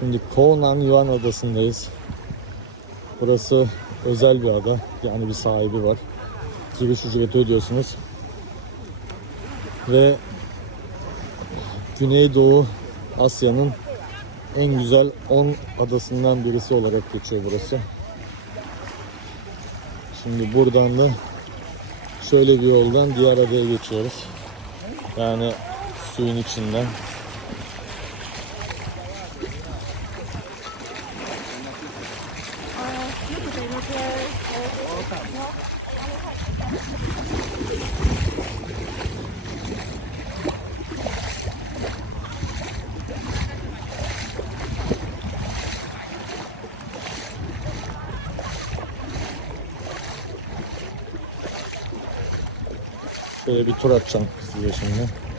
Şimdi Konan Yuan Adası'ndayız. Burası özel bir ada. Yani bir sahibi var. Giriş ücreti ödüyorsunuz. Ve Güneydoğu Asya'nın en güzel 10 adasından birisi olarak geçiyor burası. Şimdi buradan da şöyle bir yoldan diğer adaya geçiyoruz. Yani suyun içinden. Şöyle bir tur atacağım size şimdi.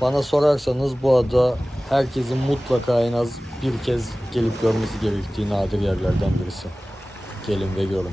Bana sorarsanız bu ada herkesin mutlaka en az bir kez gelip görmesi gerektiği nadir yerlerden birisi. Gelin ve görün.